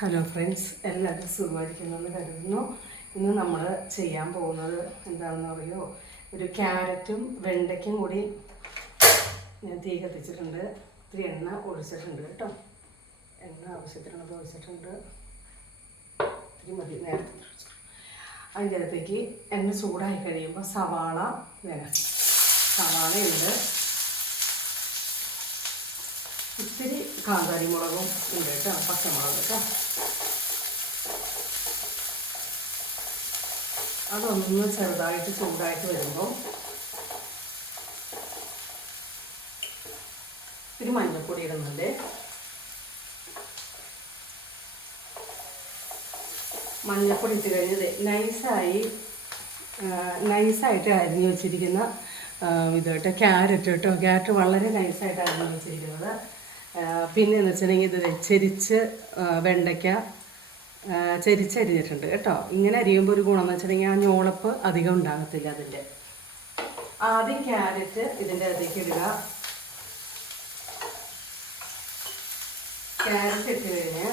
Hello friends, എല്ലാവരും സുഖമായിരിക്കുമെന്ന് കരുതുന്നു. ഇന്ന് നമ്മൾ ചെയ്യാൻ പോകുന്നത് എന്താണെന്ന് അറിയോ? ഒരു ക്യാരറ്റും വെണ്ടയ്ക്കും കൂടി ഞാൻ തീ കത്തിച്ചിട്ടുണ്ട്. ഇത്തിരി എണ്ണ ഒഴിച്ചിട്ടുണ്ട് കേട്ടോ. എണ്ണ ആവശ്യത്തിനുള്ളത് ഒഴിച്ചിട്ടുണ്ട്. ഇത്തിരി മതി, നേരത്തെ അതിൻ്റെ അകത്തേക്ക് എണ്ണ ചൂടായി കഴിയുമ്പോൾ സവാള വേണം. സവാളയുണ്ട്, ഇത്തിരി കാന്താരി മുളകും ഉണ്ട് കേട്ടോ, പച്ചമുളക് കേട്ടോ. അതൊന്ന് ചെറുതായിട്ട് ചൂടായിട്ട് വരുമ്പോൾ ഇത്തിരി മഞ്ഞൾപ്പൊടി ഇടുന്നുണ്ട്. മഞ്ഞൾപ്പൊടി ഇട്ട് കഴിഞ്ഞത് നൈസായിട്ട് അരിഞ്ഞ് വെച്ചിരിക്കുന്ന ഇത് കേട്ടോ, ക്യാരറ്റ് കേട്ടോ. ക്യാരറ്റ് വളരെ നൈസായിട്ട് അരിഞ്ഞ് വെച്ചിരിക്കുന്നത്. പിന്നെ എന്ന് വെച്ചിട്ടുണ്ടെങ്കിൽ ഇത് ചെരിച്ച് വെണ്ടയ്ക്ക ചെരിച്ചരിഞ്ഞിട്ടുണ്ട് കേട്ടോ. ഇങ്ങനെ അരിയുമ്പോൾ ഒരു ഗുണം എന്ന് വെച്ചിട്ടുണ്ടെങ്കിൽ ആ ഞോളപ്പ് അധികം ഉണ്ടാകത്തില്ല അതിൻ്റെ. ആദ്യം ക്യാരറ്റ് ഇതിൻ്റെ അകത്തേക്ക് ഇടുക. ക്യാരറ്റ് ഇട്ട് കഴിഞ്ഞ്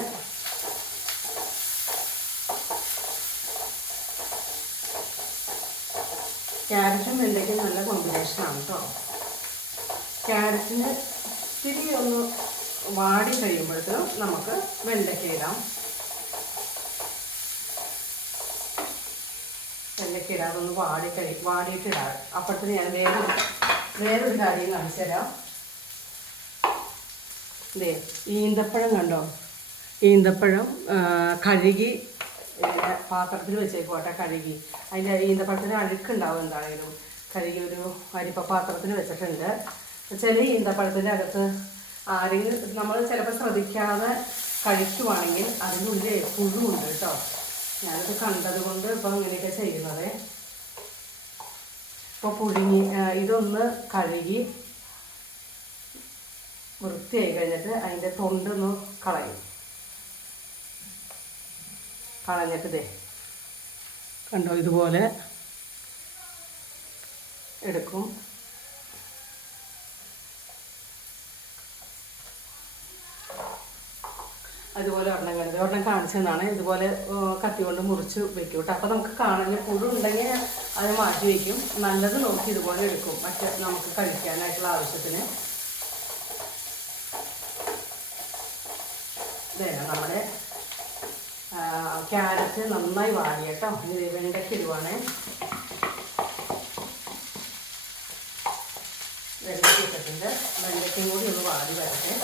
ക്യാരറ്റും വെണ്ടയ്ക്കും നല്ല കോമ്പിനേഷനാണ് കേട്ടോ. ക്യാരറ്റിന് ഇത്തിരി ഒന്ന് വാടി കഴിയുമ്പോഴത്തേക്കും നമുക്ക് വെണ്ടയ്ക്ക ഇടാം. വെണ്ടയ്ക്ക ഇടാം, അതൊന്ന് വാടിയിട്ടിടാം. അപ്പോഴത്തേന് ഞാൻ വേറൊരു കാര്യം കാണിച്ചു തരാം. ഇതേ ഈന്തപ്പഴം കണ്ടോ? ഈന്തപ്പഴം കഴുകി പാത്രത്തിൽ വെച്ചേക്കോട്ടെ. കഴുകി അതിൻ്റെ ഈന്തപ്പഴത്തിന് അഴുക്കുണ്ടാവും എന്തായാലും. കഴുകി ഒരു അരിപ്പ പാത്രത്തിൽ വെച്ചിട്ടുണ്ട്. ചില ഈന്തപ്പഴത്തിൻ്റെ അകത്ത് ആരെങ്കിലും നമ്മൾ ചിലപ്പോൾ ശ്രദ്ധിക്കാതെ കഴിക്കുവാണെങ്കിൽ അതിനുള്ളിൽ പുഴുണ്ട് കേട്ടോ. ഞാനത് കണ്ടത് കൊണ്ട് ഇപ്പം അങ്ങനെയൊക്കെ ചെയ്യുന്നത്. ഇപ്പോൾ ഇതൊന്ന് കഴുകി വൃത്തിയായി കഴിഞ്ഞിട്ട് അതിൻ്റെ തൊണ്ടൊന്ന് കളഞ്ഞിട്ട് കണ്ടോ, ഇതുപോലെ എടുക്കും. അതുപോലെ ഒരെണ്ണം കാണിച്ചതാണ്. ഇതുപോലെ കത്തി കൊണ്ട് മുറിച്ച് വെക്കും കേട്ടോ. അപ്പോൾ നമുക്ക് കാണാൻ പുഴു ഉണ്ടെങ്കിൽ അത് മാറ്റി വയ്ക്കും. നല്ലത് നോക്കി ഇതുപോലെ എടുക്കും, മറ്റേ നമുക്ക് കഴിക്കാനായിട്ടുള്ള ആവശ്യത്തിന്. നമ്മുടെ ക്യാരറ്റ് നന്നായി വാടി കേട്ടോ. ഇത് വെണ്ടയ്ക്ക് ഇടുവാണേ. വെണ്ടയ്ക്ക് ഇട്ടിട്ടുണ്ട്. വെണ്ടയ്ക്കും കൂടി ഒന്ന് വാടി വരട്ടെ.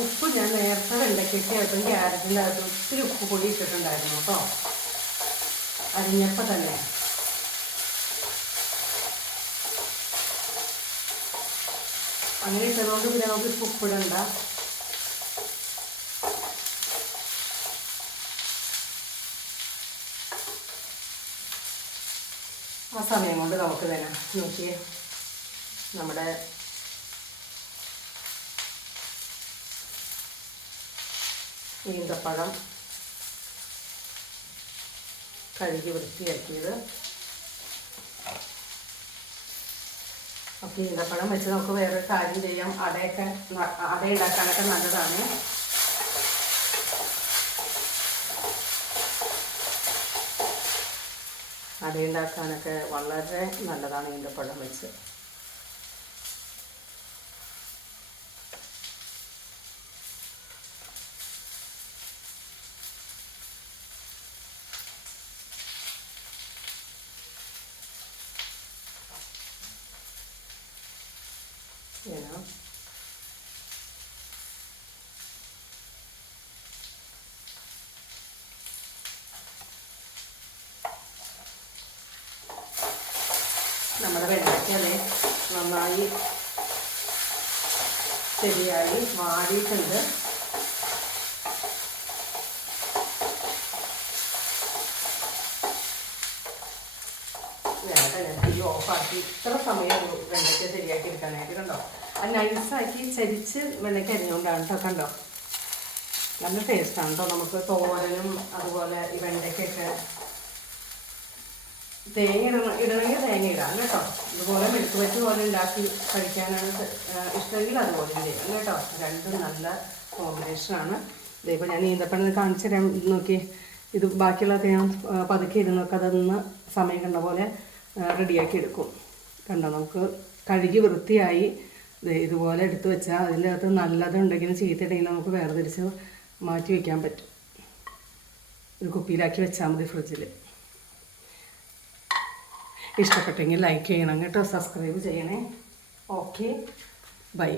ഉപ്പ് ഞാൻ നേരത്തെ വെണ്ടയ്ക്കകത്തും ക്യാരറ്റിൻ്റെ അകത്ത് ഒത്തിരി ഉപ്പ് പൊടി ഇട്ടിട്ടുണ്ടായിരുന്നു കേട്ടോ, അരിഞ്ഞപ്പോൾ തന്നെ. അങ്ങനെ ഇട്ടതുകൊണ്ട് പിന്നെ നമുക്ക് ഇപ്പോൾ ഉപ്പിടണ്ട. ആ സമയം കൊണ്ട് നമുക്ക് തന്നെ നോക്കിയേ, നമ്മുടെ ഈന്തപ്പഴം കഴുകി വൃത്തിയാക്കിയത്. അപ്പോൾ ഈന്തപ്പഴം വെച്ച് നമുക്ക് വേറൊരു കാര്യം ചെയ്യാം. അട ഉണ്ടാക്കാനൊക്കെ നല്ലതാണ്. അട ഉണ്ടാക്കാനൊക്കെ വളരെ നല്ലതാണ് ഈന്തപ്പഴം വെച്ച്. നമ്മുടെ വെണ്ടയ്ക്കല്ലേ നന്നായി ശരിയായി വാടിയിട്ടുണ്ട്. ഞാൻ തീ ഓഫാക്കി ഇത്ര സമയം വെണ്ടയ്ക്ക ശരിയാക്കി എടുക്കാനായിട്ട്. കണ്ടോ, അത് നൈസാക്കി ചരിച്ച് വെണ്ടയ്ക്ക അരിഞ്ഞുകൊണ്ടാണ് കേട്ടോ. കണ്ടോ, നല്ല ടേസ്റ്റാണ് കേട്ടോ. നമുക്ക് തോരനും അതുപോലെ ഈ വെണ്ടയ്ക്കൊക്കെ തേങ്ങ ഇടണമെങ്കിൽ തേങ്ങ ഇടാം കേട്ടോ. ഇതുപോലെ മെഴുക്ക് വരട്ടി പോലെ ഉണ്ടാക്കി കഴിക്കാനാണ് ഇഷ്ടമെങ്കിൽ അതുപോലെ ചെയ്യാം കേട്ടോ. രണ്ടും നല്ല കോമ്പിനേഷനാണ്. ഇപ്പോൾ ഞാൻ ഈന്തപ്പഴം കാണിച്ചു തരാൻ നോക്കി. ഇത് ബാക്കിയുള്ളതൊക്കെ ഞാൻ പതുക്കെ ഇരുന്നൊക്കെ അതൊന്ന് സമയം കണ്ട പോലെ റെഡിയാക്കി എടുക്കും. കണ്ടോ, നമുക്ക് കഴുകി വൃത്തിയായി ഇതുപോലെ എടുത്തു വെച്ചാൽ അതിൻ്റെ അകത്ത് നല്ലതുണ്ടെങ്കിലും ചീത്തയുണ്ടെങ്കിലും നമുക്ക് വേർതിരിച്ച് മാറ്റി വയ്ക്കാൻ പറ്റും. ഒരു കുപ്പിയിലാക്കി വെച്ചാൽ മതി ഫ്രിഡ്ജിൽ. ഇഷ്ടപ്പെട്ടെങ്കിൽ ലൈക്ക് ചെയ്യണം കേട്ടോ, സബ്സ്ക്രൈബ് ചെയ്യണേ. Okay, by.